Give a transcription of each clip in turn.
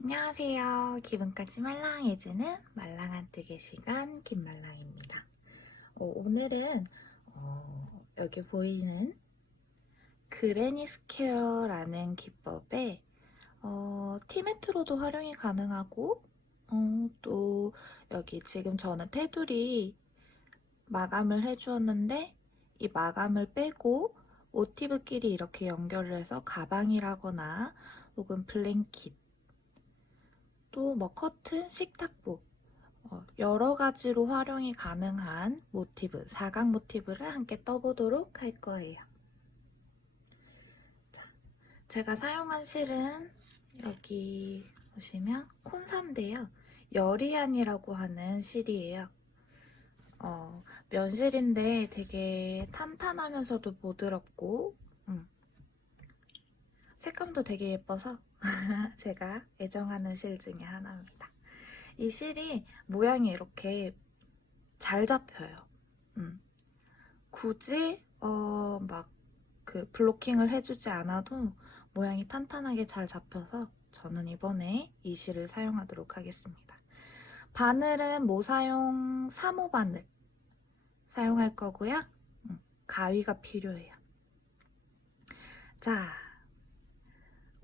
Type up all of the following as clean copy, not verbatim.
안녕하세요. 기분까지 말랑해지는 말랑한뜨기 시간 김말랑입니다. 오늘은 여기 보이는 그레니 스퀘어라는 기법에 티매트로도 활용이 가능하고 또 여기 지금 저는 테두리 마감을 해주었는데 이 마감을 빼고 모티브끼리 이렇게 연결을 해서 가방이라거나 혹은 블랭킷 또 뭐 커튼, 식탁보 여러 가지로 활용이 가능한 모티브, 사각 모티브를 함께 떠보도록 할 거예요. 자, 제가 사용한 실은 여기 보시면 콘사인데요. 여리안이라고 하는 실이에요. 면실인데 되게 탄탄하면서도 부드럽고 색감도 되게 예뻐서 제가 애정하는 실 중에 하나입니다. 이 실이 모양이 이렇게 잘 잡혀요. 굳이 막 그 블로킹을 해주지 않아도 모양이 탄탄하게 잘 잡혀서 저는 이번에 이 실을 사용하도록 하겠습니다. 바늘은 모사용 3호 바늘 사용할 거고요. 가위가 필요해요. 자,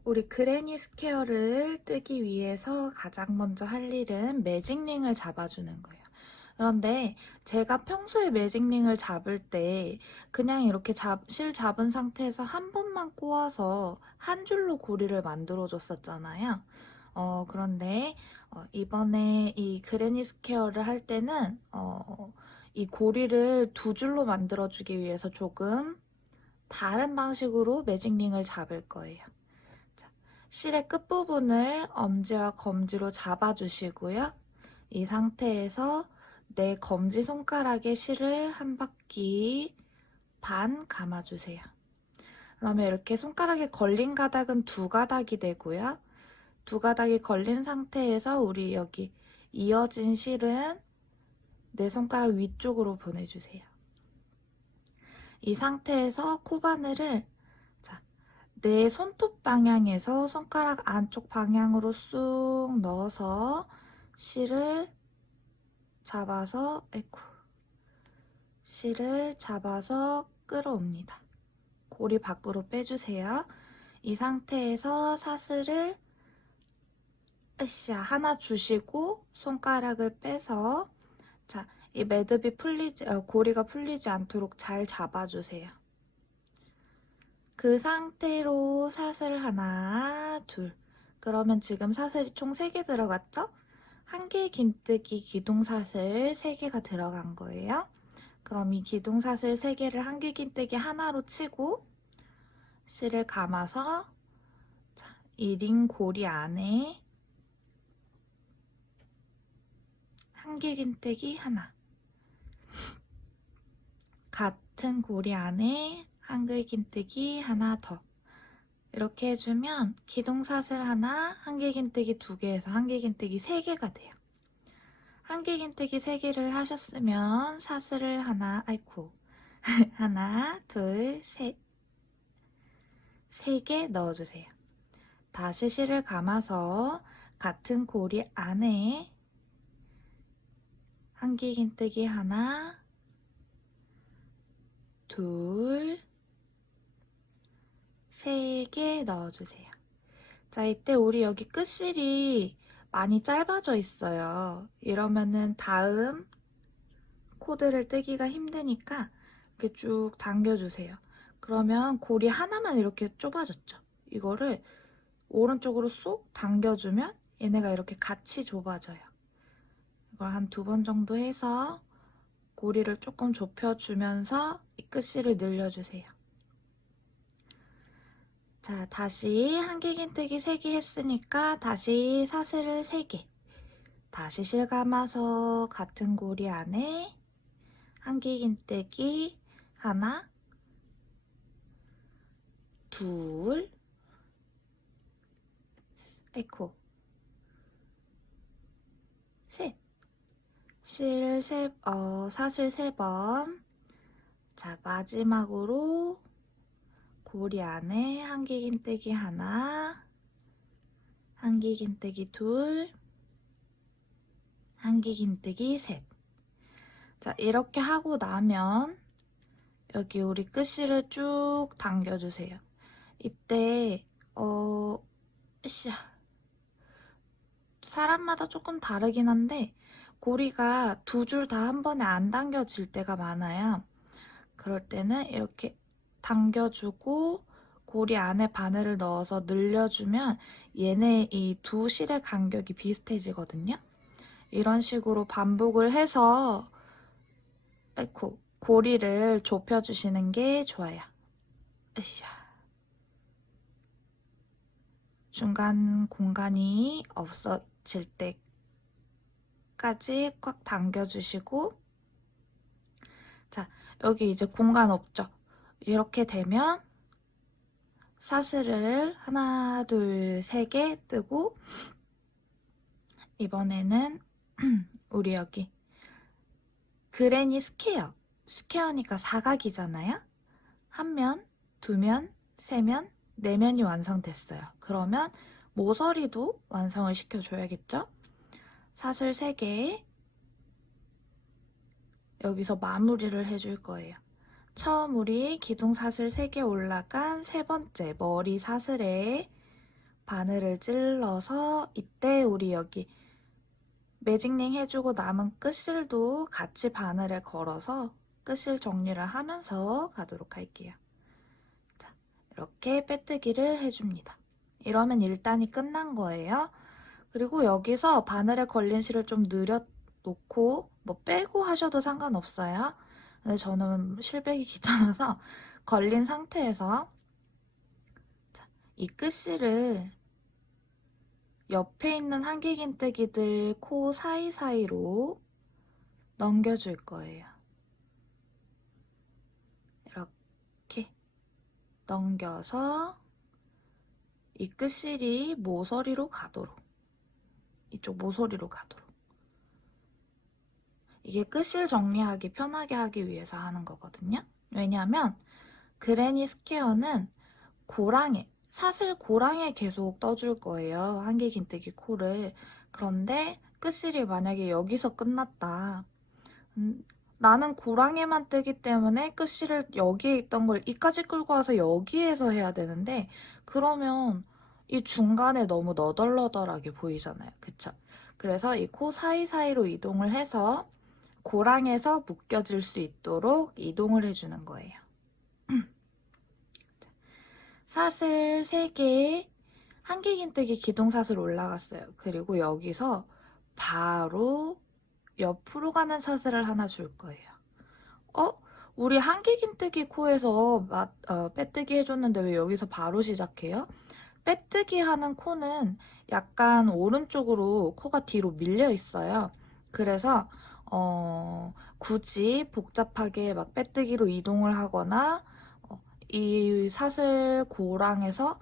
우리 그레니 스퀘어를 뜨기 위해서 가장 먼저 할 일은 매직링을 잡아주는 거예요. 그런데 제가 평소에 매직링을 잡을 때 그냥 이렇게 실 잡은 상태에서 한 번만 꼬아서 한 줄로 고리를 만들어 줬었잖아요. 그런데 이번에 이 그레니 스퀘어를 할 때는 이 고리를 두 줄로 만들어 주기 위해서 조금 다른 방식으로 매직링을 잡을 거예요. 자, 실의 끝부분을 엄지와 검지로 잡아주시고요. 이 상태에서 내 검지손가락에 실을 한 바퀴 반 감아주세요. 그러면 이렇게 손가락에 걸린 가닥은 두 가닥이 되고요. 두 가닥이 걸린 상태에서 우리 여기 이어진 실은 내 손가락 위쪽으로 보내주세요. 이 상태에서 코바늘을 내 손톱 방향에서 손가락 안쪽 방향으로 쑥 넣어서 실을 잡아서 끌어옵니다. 고리 밖으로 빼주세요. 이 상태에서 사슬을 하나 주시고 손가락을 빼서 이 매듭이 고리가 풀리지 않도록 잘 잡아주세요. 그 상태로 사슬 하나, 둘. 그러면 지금 사슬이 총 3개 들어갔죠? 한 개의 긴뜨기 기둥사슬 3개가 들어간 거예요. 그럼 이 기둥사슬 3개를 한 개 긴뜨기 하나로 치고 실을 감아서 이 링 고리 안에 한 개 긴뜨기 하나, 같은 고리 안에 한 개 긴뜨기 하나 더. 이렇게 해주면 기둥사슬 하나, 한 개 긴뜨기 2개에서 한 개 긴뜨기 3개가 돼요. 한 개 긴뜨기 3개를 하셨으면 사슬을 하나, 하나, 둘, 셋, 3개 넣어주세요. 다시 실을 감아서 같은 고리 안에 한 개 긴뜨기 하나, 둘, 3개 넣어주세요. 자, 이때 우리 여기 끝실이 많이 짧아져 있어요. 이러면은 다음 코드를 뜨기가 힘드니까 이렇게 쭉 당겨주세요. 그러면 고리 하나만 이렇게 좁아졌죠. 이거를 오른쪽으로 쏙 당겨주면 얘네가 이렇게 같이 좁아져요. 이걸 한 2번 정도 해서 고리를 조금 좁혀주면서 이 끝실을 늘려주세요. 자, 다시 한 개 긴뜨기 3개 했으니까 다시 사슬을 3개. 다시 실 감아서 같은 고리 안에 한 개 긴뜨기 하나, 둘, 셋. 사슬 3번. 자, 마지막으로 고리 안에 한 개 긴뜨기 하나, 한길긴뜨기 둘, 한길긴뜨기 셋. 자, 이렇게 하고 나면 여기 우리 끝실을 쭉 당겨주세요. 이때 으쌰. 사람마다 조금 다르긴 한데 고리가 두 줄 다 한 번에 안 당겨질 때가 많아요. 그럴 때는 이렇게 당겨주고 고리 안에 바늘을 넣어서 늘려주면 얘네 이 두 실의 간격이 비슷해지거든요. 이런 식으로 반복을 해서 고리를 좁혀주시는 게 좋아요. 으쌰. 중간 공간이 없어질 때까지 꽉 당겨주시고, 자, 여기 이제 공간 없죠? 이렇게 되면 사슬을 하나, 둘, 세 개 뜨고, 이번에는 우리 여기 그레니 스퀘어니까 사각이잖아요? 한 면, 두 면, 세 면, 네 면이 완성됐어요. 그러면 모서리도 완성을 시켜줘야겠죠? 사슬 3개 여기서 마무리를 해줄 거예요. 처음 우리 기둥사슬 3개 올라간 세 번째 머리 사슬에 바늘을 찔러서 이때 우리 여기 매직링 해주고 남은 끝실도 같이 바늘에 걸어서 끝실 정리를 하면서 가도록 할게요. 자, 이렇게 빼뜨기를 해줍니다. 이러면 1단이 끝난 거예요. 그리고 여기서 바늘에 걸린 실을 좀 늘려놓고 뭐 빼고 하셔도 상관없어요. 근데 저는 실 빼기 귀찮아서 걸린 상태에서 이 끝실을 옆에 있는 한길긴뜨기들 코 사이사이로 넘겨줄 거예요. 이렇게 넘겨서 이 끝실이 모서리로 가도록, 이쪽 모서리로 가도록. 이게 끝실 정리하기 편하게 하기 위해서 하는 거거든요. 왜냐하면 그레니 스퀘어는 사슬 고랑에 계속 떠줄 거예요. 한길긴뜨기 코를. 그런데 끝실이 만약에 여기서 끝났다. 나는 고랑에만 뜨기 때문에 끝실을 여기에 있던 걸 이까지 끌고 와서 여기에서 해야 되는데 그러면 이 중간에 너무 너덜너덜하게 보이잖아요. 그쵸? 그래서 이 코 사이사이로 이동을 해서 고랑에서 묶여질 수 있도록 이동을 해주는 거예요. 사슬 3개, 한길긴뜨기 기둥사슬 올라갔어요. 그리고 여기서 바로 옆으로 가는 사슬을 하나 줄 거예요. 우리 한길긴뜨기 코에서 빼뜨기 해줬는데 왜 여기서 바로 시작해요? 빼뜨기 하는 코는 약간 오른쪽으로 코가 뒤로 밀려 있어요. 그래서 굳이 복잡하게 막 빼뜨기로 이동을 하거나 이 사슬 고랑에서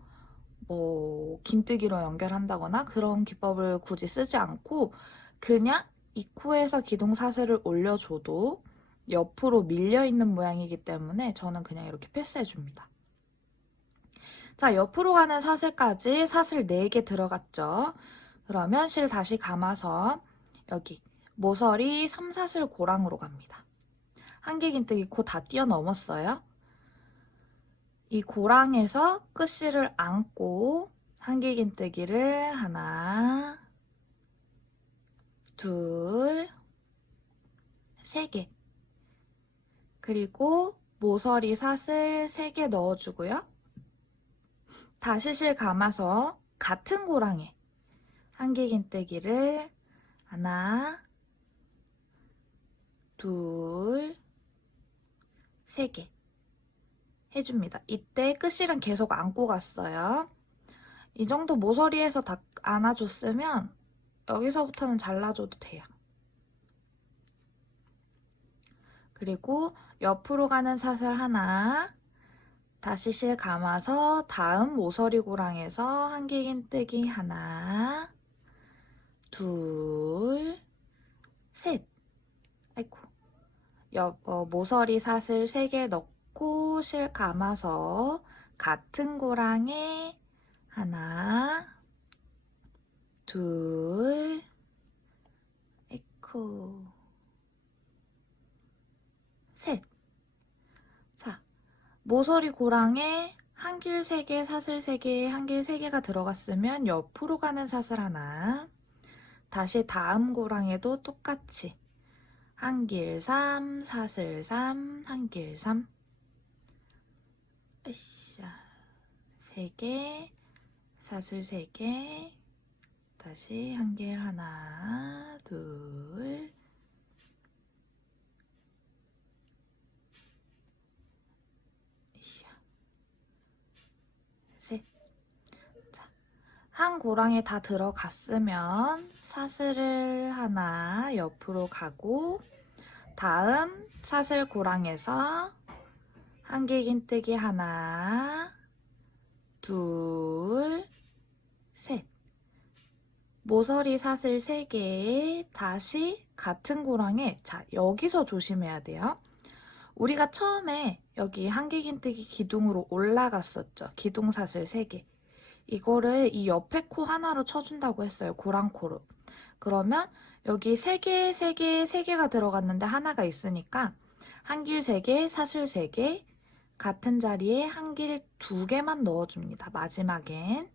뭐 긴뜨기로 연결한다거나 그런 기법을 굳이 쓰지 않고 그냥 이 코에서 기둥사슬을 올려줘도 옆으로 밀려있는 모양이기 때문에 저는 그냥 이렇게 패스해줍니다. 자, 옆으로 가는 사슬까지 사슬 4개 들어갔죠? 그러면 실 다시 감아서 여기 모서리 3사슬 고랑으로 갑니다. 한길긴뜨기 코 다 뛰어넘었어요. 이 고랑에서 끝실을 안고 한길긴뜨기를 하나, 둘, 3개. 그리고 모서리 사슬 3개 넣어주고요. 다시 실 감아서 같은 고랑에 한길긴뜨기를 하나, 둘, 3개 해줍니다. 이때 끝실은 계속 안고 갔어요. 이 정도 모서리에서 다 안아줬으면 여기서부터는 잘라줘도 돼요. 그리고 옆으로 가는 사슬 하나, 다시 실 감아서 다음 모서리 고랑에서 한길긴뜨기 하나, 둘, 셋. 아이고. 모서리 사슬 3개 넣고 실 감아서 같은 고랑에 하나, 둘, 에코, 셋. 자, 모서리 고랑에 한길 3개, 사슬 3개, 한길 3개가 들어갔으면 옆으로 가는 사슬 하나. 다시 다음 고랑에도 똑같이 한길 3, 사슬 3, 한길 3. 으쌰. 3개, 사슬 3개, 다시 한길 하나, 둘, 으쌰. 셋. 자, 한 고랑에 다 들어갔으면 사슬을 하나 옆으로 가고 다음 사슬 고랑에서 한길긴뜨기 하나, 둘, 셋. 모서리 사슬 3개 다시 같은 고랑에, 자, 여기서 조심해야 돼요. 우리가 처음에 여기 한길긴뜨기 기둥으로 올라갔었죠. 기둥 사슬 3개. 이거를 이 옆에 코 하나로 쳐준다고 했어요. 고랑코로. 그러면 여기 3개, 3개, 3개가 들어갔는데 하나가 있으니까 한길 3개, 사슬 3개, 같은 자리에 한길 2개만 넣어줍니다. 마지막엔.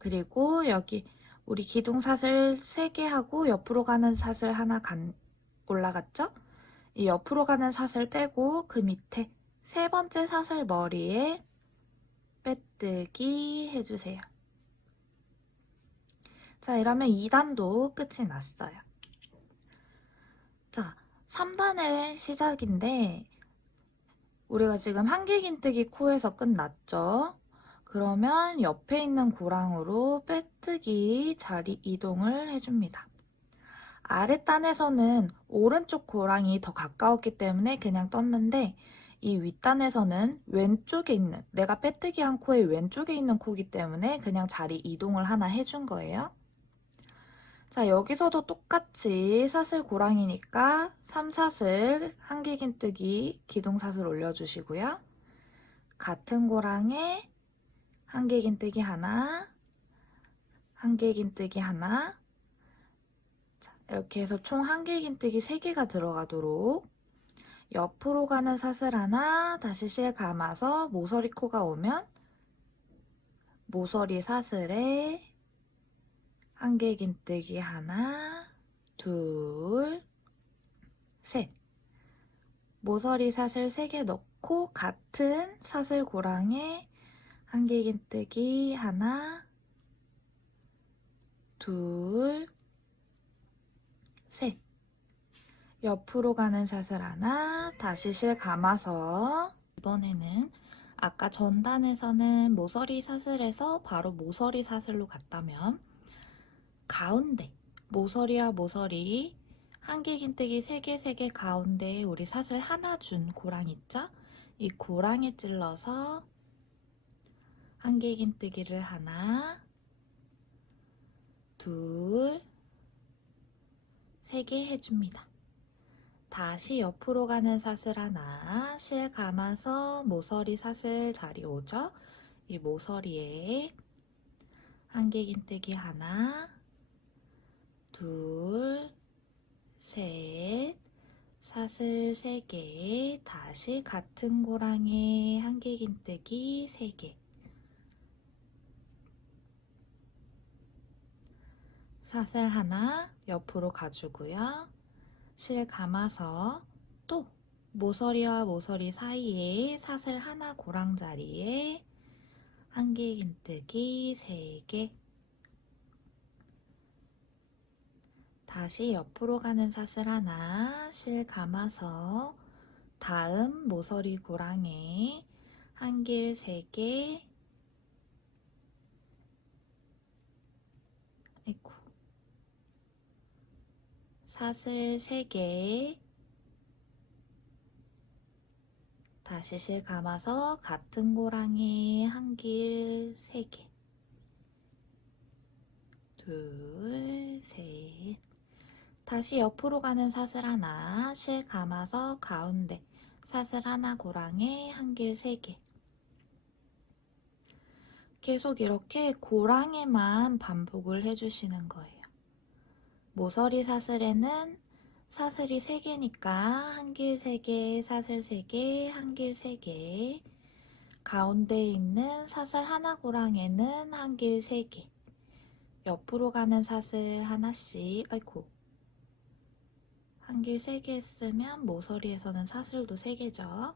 그리고 여기 우리 기둥 사슬 3개 하고 옆으로 가는 사슬 하나 올라갔죠? 이 옆으로 가는 사슬 빼고 그 밑에 3번째 사슬 머리에 빼뜨기 해주세요. 자, 이러면 2단도 끝이 났어요. 자, 3단의 시작인데 우리가 지금 한길긴뜨기 코에서 끝났죠? 그러면 옆에 있는 고랑으로 빼뜨기 자리 이동을 해줍니다. 아랫단에서는 오른쪽 고랑이 더 가까웠기 때문에 그냥 떴는데 이 윗단에서는 왼쪽에 있는, 내가 빼뜨기 한 코의 왼쪽에 있는 코기 때문에 그냥 자리 이동을 하나 해준 거예요. 자, 여기서도 똑같이 사슬 고랑이니까 3사슬 한길긴뜨기 기둥사슬 올려주시고요. 같은 고랑에 한길긴뜨기 하나, 한길긴뜨기 하나. 자, 이렇게 해서 총 한길긴뜨기 3개가 들어가도록 옆으로 가는 사슬 하나, 다시 실 감아서 모서리 코가 오면 모서리 사슬에 한길긴뜨기 하나, 둘, 셋. 모서리 사슬 3개 넣고 같은 사슬 고랑에 한길긴뜨기 하나, 둘, 셋. 옆으로 가는 사슬 하나, 다시 실 감아서 이번에는 아까 전단에서는 모서리 사슬에서 바로 모서리 사슬로 갔다면 가운데 모서리와 모서리 한길긴뜨기 3개 3개 가운데에 우리 사슬 하나 준 고랑 있죠? 이 고랑에 찔러서 한길긴뜨기를 하나, 둘, 3개 해줍니다. 다시 옆으로 가는 사슬 하나, 실 감아서 모서리 사슬 자리 오죠? 이 모서리에 한길긴뜨기 하나, 둘, 셋, 사슬 3개, 다시 같은 고랑에 한길긴뜨기 3개. 사슬 하나 옆으로 가주고요. 실 감아서 또 모서리와 모서리 사이에 사슬 하나 고랑 자리에 한길긴뜨기 3개. 다시 옆으로 가는 사슬 하나, 실 감아서 다음 모서리 고랑에 한길 3개, 아이고, 사슬 3개, 다시 실 감아서 같은 고랑에 한길 3개, 둘, 셋. 다시 옆으로 가는 사슬 하나, 실 감아서 가운데 사슬 하나 고랑에 한길 3개. 계속 이렇게 고랑에만 반복을 해주시는 거예요. 모서리 사슬에는 사슬이 3개니까 한길 3개, 사슬 3개, 한길 3개. 가운데에 있는 사슬 하나 고랑에는 한길 3개. 옆으로 가는 사슬 하나씩. 아이고. 한길 3개 했으면 모서리에서는 사슬도 3개죠.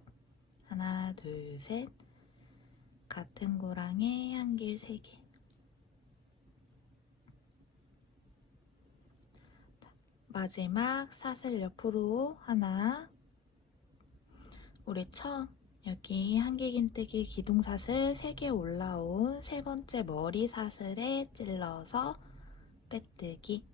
하나, 둘, 셋. 같은 고랑에 한길 3개. 마지막 사슬 옆으로 하나. 우리 처음 여기 한길긴뜨기 기둥사슬 3개 올라온 3번째 머리 사슬에 찔러서 빼뜨기.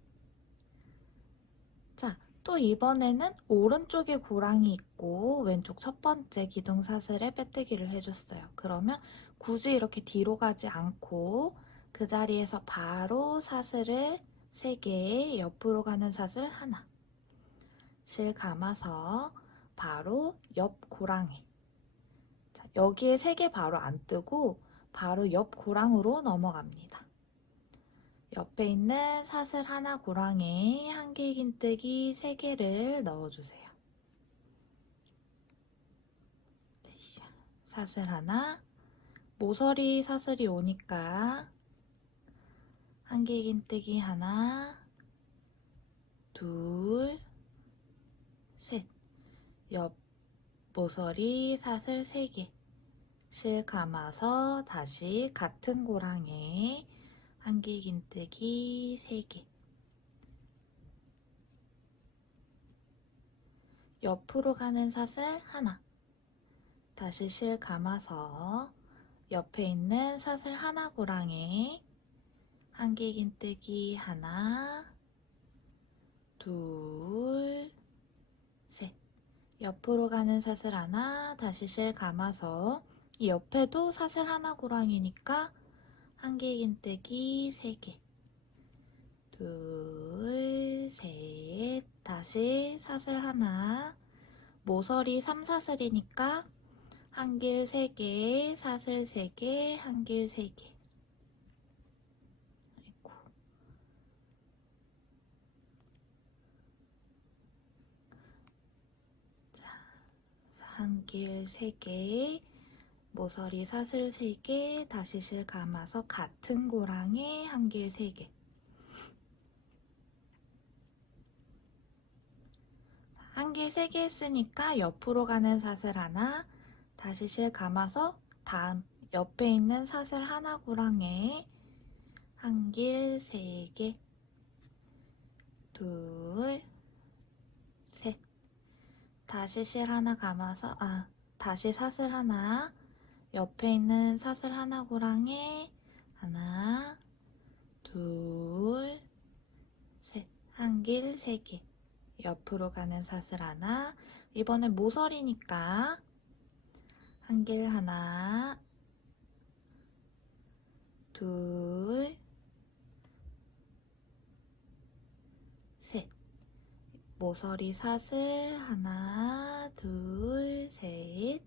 자, 또 이번에는 오른쪽에 고랑이 있고 왼쪽 첫 번째 기둥사슬에 빼뜨기를 해줬어요. 그러면 굳이 이렇게 뒤로 가지 않고 그 자리에서 바로 사슬을 3개, 옆으로 가는 사슬 하나 실 감아서 바로 옆 고랑에, 자, 여기에 3개 바로 안 뜨고 바로 옆 고랑으로 넘어갑니다. 옆에 있는 사슬 하나 고랑에 한길긴뜨기 3개를 넣어주세요. 사슬 하나, 모서리 사슬이 오니까 한길긴뜨기 하나, 둘, 셋. 옆 모서리 사슬 3개 실 감아서 다시 같은 고랑에 한길긴뜨기 3개. 옆으로 가는 사슬 하나. 다시 실 감아서 옆에 있는 사슬 하나 고랑에 한길긴뜨기 하나, 둘, 셋. 옆으로 가는 사슬 하나, 다시 실 감아서 이 옆에도 사슬 하나 고랑이니까 한길긴뜨기 3개. 둘, 셋. 다시 사슬 하나. 모서리 3사슬이니까 한길 3개, 사슬 3개, 한길 3개. 아이고. 자, 한길 3개, 모서리 사슬 3개, 다시 실 감아서 같은 고랑에 한길 3개. 한길 3개 했으니까 옆으로 가는 사슬 하나, 다시 실 감아서 다음 옆에 있는 사슬 하나 고랑에 한길 3개, 둘, 셋. 다시 실 하나 감아서, 다시 사슬 하나, 옆에 있는 사슬 하나 고랑에 하나, 둘, 셋. 한길 3개. 옆으로 가는 사슬 하나. 이번엔 모서리니까 한길 하나, 둘, 셋. 모서리 사슬 하나, 둘, 셋.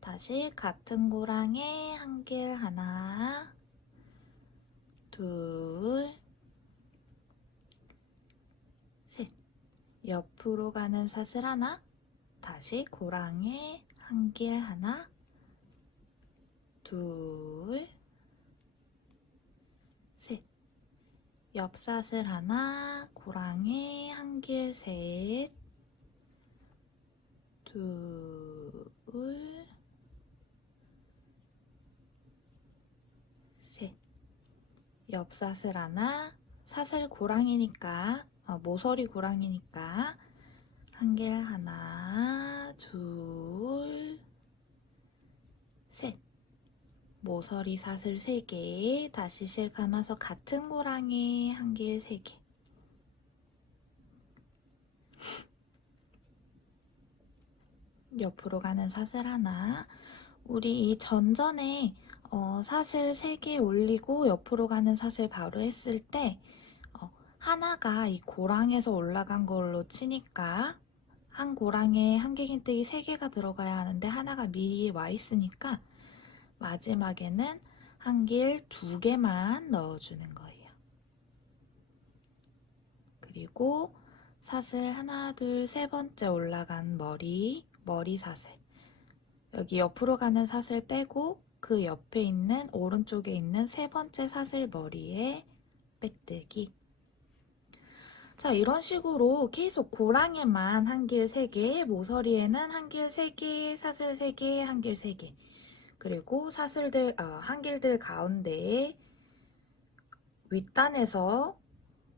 다시 같은 고랑에 한길 하나, 둘, 셋. 옆으로 가는 사슬 하나, 다시 고랑에 한길 하나, 둘, 셋. 옆 사슬 하나, 고랑에 한길 셋, 둘, 셋. 옆 사슬 하나, 사슬 고랑이니까, 모서리 고랑이니까 한길 하나, 둘, 셋. 모서리 사슬 3개, 다시 실 감아서 같은 고랑에 한길 3개. 옆으로 가는 사슬 하나. 우리 이 전전에 사슬 3개 올리고 옆으로 가는 사슬 바로 했을 때 하나가 이 고랑에서 올라간 걸로 치니까 한 고랑에 한길긴뜨기 3개가 들어가야 하는데 하나가 미리 와 있으니까 마지막에는 한길 2개만 넣어주는 거예요. 그리고 사슬 하나, 둘, 세 번째 올라간 머리 사슬. 여기 옆으로 가는 사슬 빼고 그 옆에 있는 오른쪽에 있는 세 번째 사슬 머리에 빼뜨기. 자, 이런 식으로 계속 고랑에만 한길 3개, 모서리에는 한길 3개, 사슬 3개, 한길 3개. 그리고 한길들 가운데에 윗단에서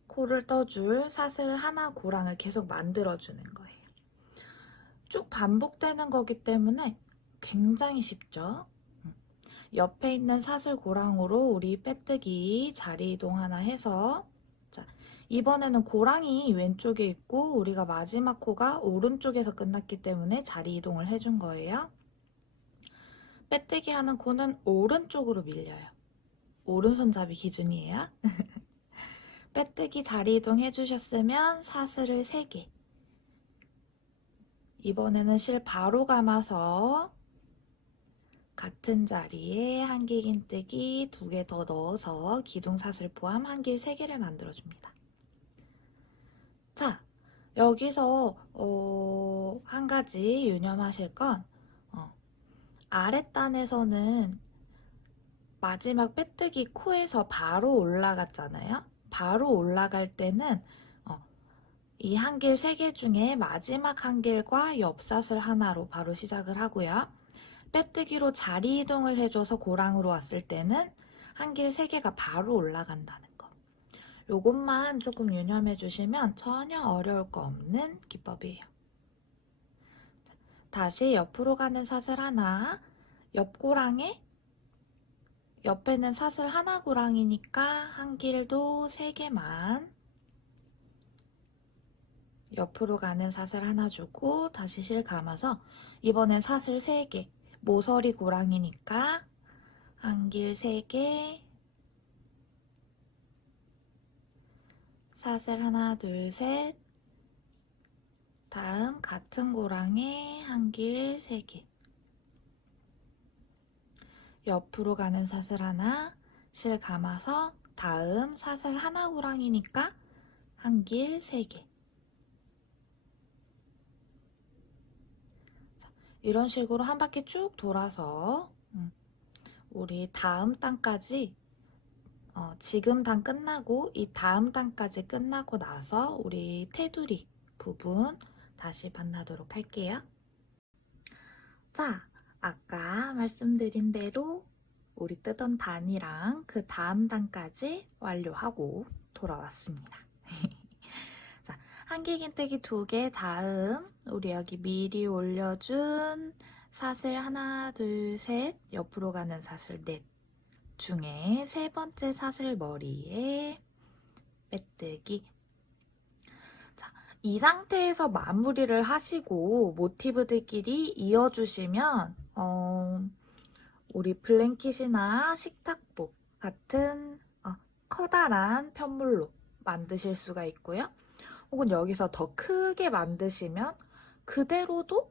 코를 떠줄 사슬 하나 고랑을 계속 만들어주는 거예요. 쭉 반복되는 거기 때문에 굉장히 쉽죠? 옆에 있는 사슬 고랑으로 우리 빼뜨기 자리 이동 하나 해서, 자, 이번에는 고랑이 왼쪽에 있고 우리가 마지막 코가 오른쪽에서 끝났기 때문에 자리 이동을 해준 거예요. 빼뜨기 하는 코는 오른쪽으로 밀려요. 오른손잡이 기준이에요. 빼뜨기 자리 이동 해주셨으면 사슬을 3개. 이번에는 실 바로 감아서 같은 자리에 한길긴뜨기 2개 더 넣어서 기둥사슬 포함 한길 3개를 만들어줍니다. 자, 여기서 한 가지 유념하실 건 아랫단에서는 마지막 빼뜨기 코에서 바로 올라갔잖아요. 바로 올라갈 때는 이 한길 3개 중에 마지막 한길과 옆사슬 하나로 바로 시작을 하고요. 빼뜨기로 자리 이동을 해줘서 고랑으로 왔을 때는 한길 3개가 바로 올라간다는 거. 요것만 조금 유념해 주시면 전혀 어려울 거 없는 기법이에요. 다시 옆으로 가는 사슬 하나, 옆 고랑에 옆에는 사슬 하나 고랑이니까 한길도 3개만, 옆으로 가는 사슬 하나 주고 다시 실 감아서 이번엔 사슬 3개, 모서리 고랑이니까 한길 3개, 사슬 하나, 둘, 셋, 다음 같은 고랑에 한길 3개, 옆으로 가는 사슬 하나, 실 감아서 다음 사슬 하나 고랑이니까 한길 3개. 이런 식으로 한 바퀴 쭉 돌아서 우리 다음 단까지 지금 단 끝나고 이 다음 단까지 끝나고 나서 우리 테두리 부분 다시 만나도록 할게요. 자, 아까 말씀드린 대로 우리 뜨던 단이랑 그 다음 단까지 완료하고 돌아왔습니다. 자, 한길긴뜨기 2개 다음 우리 여기 미리 올려준 사슬 하나, 둘, 셋, 옆으로 가는 사슬 넷 중에 세 번째 사슬 머리에 빼뜨기. 자, 이 상태에서 마무리를 하시고 모티브들끼리 이어주시면 우리 블랭킷이나 식탁보 같은 커다란 편물로 만드실 수가 있고요. 혹은 여기서 더 크게 만드시면 그대로도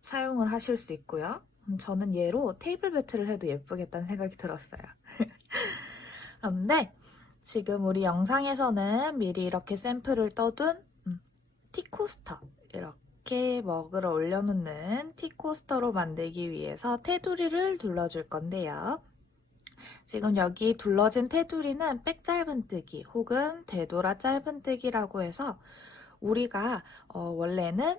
사용을 하실 수 있고요. 저는 얘로 테이블 매트를 해도 예쁘겠다는 생각이 들었어요. 그런데 지금 우리 영상에서는 미리 이렇게 샘플을 떠둔 티코스터, 이렇게 먹으러 올려놓는 티코스터로 만들기 위해서 테두리를 둘러줄 건데요. 지금 여기 둘러진 테두리는 백 짧은뜨기 혹은 되돌아 짧은뜨기라고 해서 우리가 원래는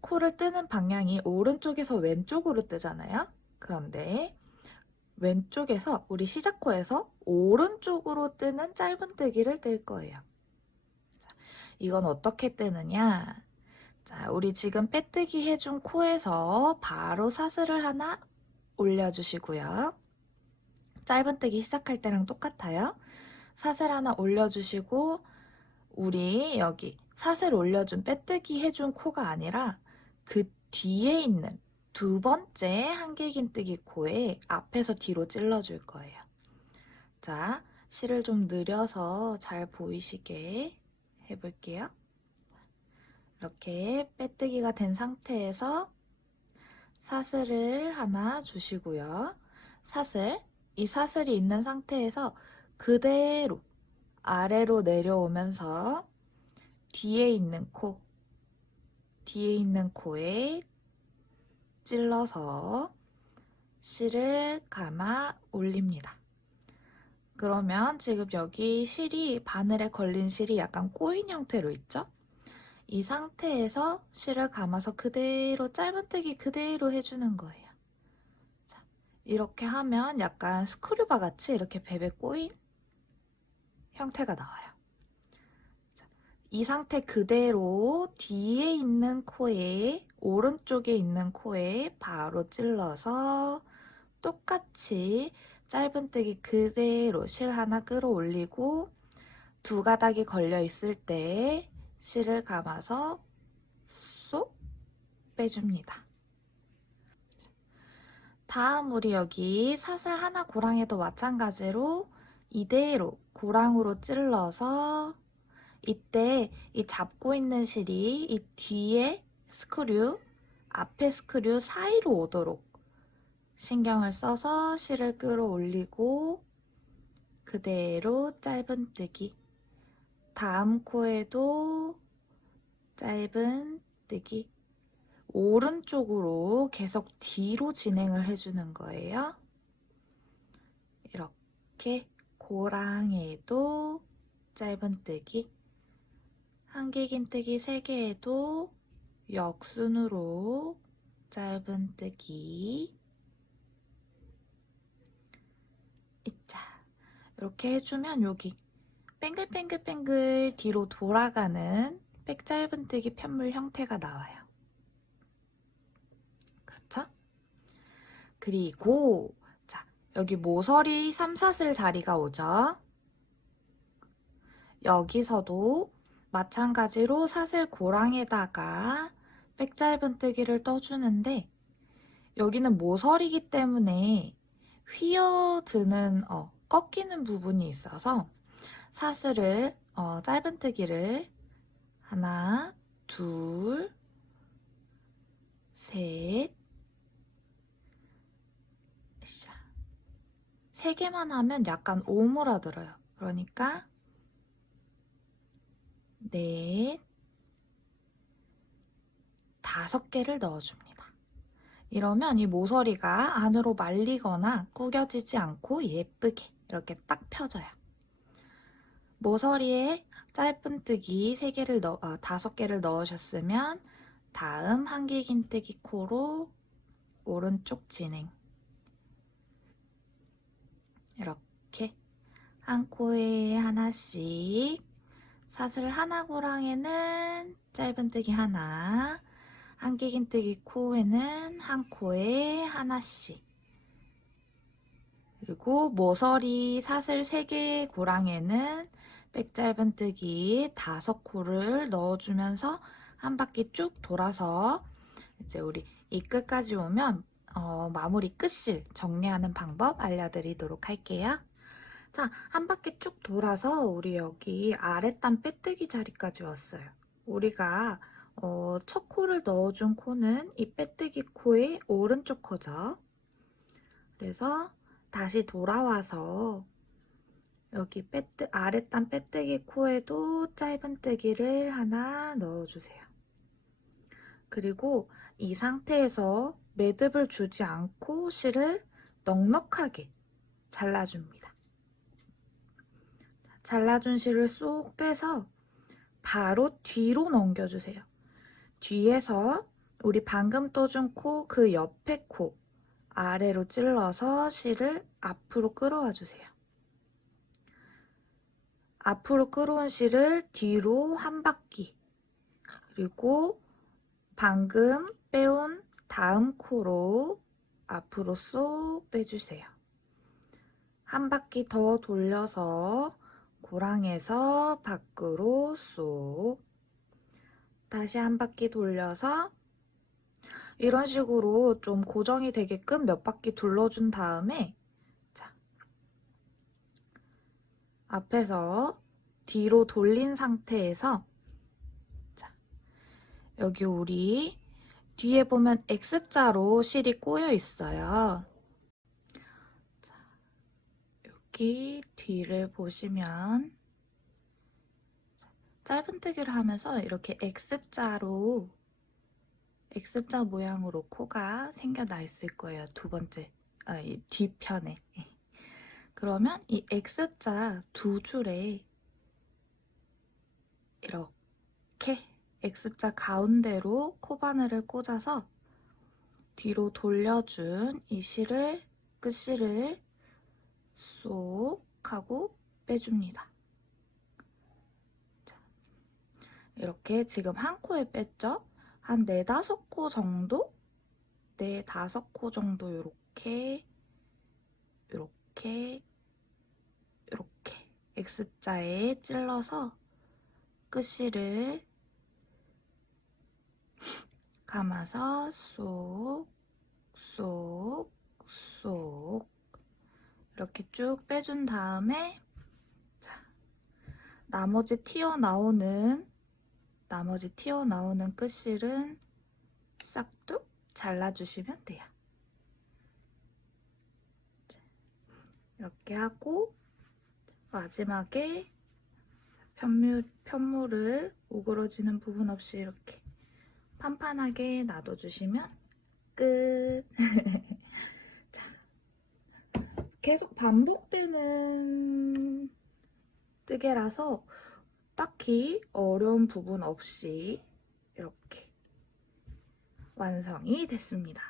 코를 뜨는 방향이 오른쪽에서 왼쪽으로 뜨잖아요. 그런데 왼쪽에서 우리 시작코에서 오른쪽으로 뜨는 짧은뜨기를 뜰 거예요. 자, 이건 어떻게 뜨느냐? 자, 우리 지금 빼뜨기 해준 코에서 바로 사슬을 하나 올려주시고요. 짧은뜨기 시작할 때랑 똑같아요. 사슬 하나 올려주시고 우리 여기 사슬 올려준 빼뜨기 해준 코가 아니라 그 뒤에 있는 2번째 한길긴뜨기 코에 앞에서 뒤로 찔러줄 거예요. 자, 실을 좀 느려서 잘 보이시게 해볼게요. 이렇게 빼뜨기가 된 상태에서 사슬을 하나 주시고요. 사슬 이 사슬이 있는 상태에서 그대로 아래로 내려오면서 뒤에 있는 코에 찔러서 실을 감아 올립니다. 그러면 지금 여기 실이, 바늘에 걸린 실이 약간 꼬인 형태로 있죠? 이 상태에서 실을 감아서 그대로 짧은뜨기 그대로 해주는 거예요. 자, 이렇게 하면 약간 스크류바 같이 이렇게 베베 꼬인 형태가 나와요. 자, 이 상태 그대로 뒤에 있는 코에, 오른쪽에 있는 코에 바로 찔러서 똑같이 짧은뜨기 그대로 실 하나 끌어올리고 두 가닥이 걸려 있을 때 실을 감아서 쏙 빼줍니다. 다음 우리 여기 사슬 하나 고랑에도 마찬가지로 이대로 고랑으로 찔러서 이때 이 잡고 있는 실이 이 뒤에 스크류, 앞에 스크류 사이로 오도록 신경을 써서 실을 끌어올리고 그대로 짧은뜨기. 다음 코에도 짧은뜨기. 오른쪽으로 계속 뒤로 진행을 해주는 거예요. 이렇게 고랑에도 짧은뜨기, 한길긴뜨기 3개에도 역순으로 짧은뜨기. 자, 이렇게 해주면 여기 뱅글뱅글뱅글 뒤로 돌아가는 백짧은뜨기 편물 형태가 나와요. 그렇죠? 그리고 자, 여기 모서리 3사슬 자리가 오죠? 여기서도 마찬가지로 사슬 고랑에다가 백짧은뜨기를 떠주는데 여기는 모서리이기 때문에 휘어드는, 꺾이는 부분이 있어서 사슬을, 짧은뜨기를 하나, 둘, 셋, 3개만 하면 약간 오므라들어요. 그러니까 넷, 5개를 넣어줍니다. 이러면 이 모서리가 안으로 말리거나 구겨지지 않고 예쁘게 이렇게 딱 펴져요. 모서리에 짧은뜨기 5개를 넣으셨으면 다음 한길긴뜨기 코로 오른쪽 진행. 이렇게 한 코에 하나씩 사슬 하나 고랑에는 짧은뜨기 하나, 한길긴뜨기 코에는 한 코에 하나씩. 그리고 모서리 사슬 3개 고랑에는 백짧은뜨기 5코를 넣어주면서 한 바퀴 쭉 돌아서 이제 우리 이 끝까지 오면 마무리 끝실 정리하는 방법 알려드리도록 할게요. 자, 한 바퀴 쭉 돌아서 우리 여기 아랫단 빼뜨기 자리까지 왔어요. 우리가 첫 코를 넣어준 코는 이 빼뜨기 코의 오른쪽 코죠. 그래서 다시 돌아와서 여기 아랫단 빼뜨기 코에도 짧은뜨기를 하나 넣어주세요. 그리고 이 상태에서 매듭을 주지 않고 실을 넉넉하게 잘라줍니다. 잘라준 실을 쏙 빼서 바로 뒤로 넘겨주세요. 뒤에서 우리 방금 떠준 코 그 옆에 코 아래로 찔러서 실을 앞으로 끌어와 주세요. 앞으로 끌어온 실을 뒤로 한 바퀴, 그리고 방금 빼온 다음 코로 앞으로 쏙 빼주세요. 한 바퀴 더 돌려서 고랑에서 밖으로 쏙, 다시 한 바퀴 돌려서 이런 식으로 좀 고정이 되게끔 몇 바퀴 둘러준 다음에 자, 앞에서 뒤로 돌린 상태에서 자, 여기 우리 뒤에 보면 X자로 실이 꼬여 있어요. 자, 여기 뒤를 보시면 짧은뜨기를 하면서 이렇게 X자 모양으로 코가 생겨나 있을 거예요. 두 번째, 이 뒤편에. 그러면 이 X자 두 줄에 이렇게 X자 가운데로 코바늘을 꽂아서 뒤로 돌려준 이 끝실을 쏙 하고 빼줍니다. 자, 이렇게 지금 한 코에 뺐죠? 한 4, 5코 정도? 4, 5코 정도 이렇게 X자에 찔러서 끝실을 감아서 쏙 이렇게 쭉 빼준 다음에 자, 나머지 튀어나오는 끝실은 싹둑 잘라주시면 돼요. 이렇게 하고 마지막에 편물을 우그러지는 부분 없이 이렇게 판판하게 놔둬주시면 끝! 자, 계속 반복되는 뜨개라서 딱히 어려운 부분 없이 이렇게 완성이 됐습니다.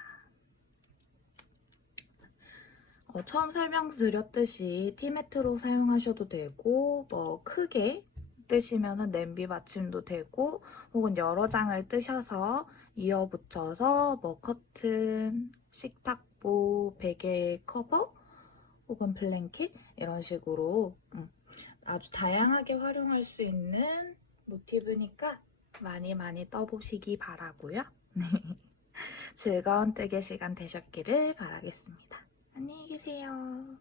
처음 설명드렸듯이 티매트로 사용하셔도 되고 뭐 크게 뜨시면 냄비 받침도 되고 혹은 여러 장을 뜨셔서 이어붙여서 뭐 커튼, 식탁보, 베개 커버 혹은 블랭킷 이런 식으로 아주 다양하게 활용할 수 있는 모티브니까 많이 떠보시기 바라고요. 즐거운 뜨개 시간 되셨기를 바라겠습니다. 안녕히 계세요.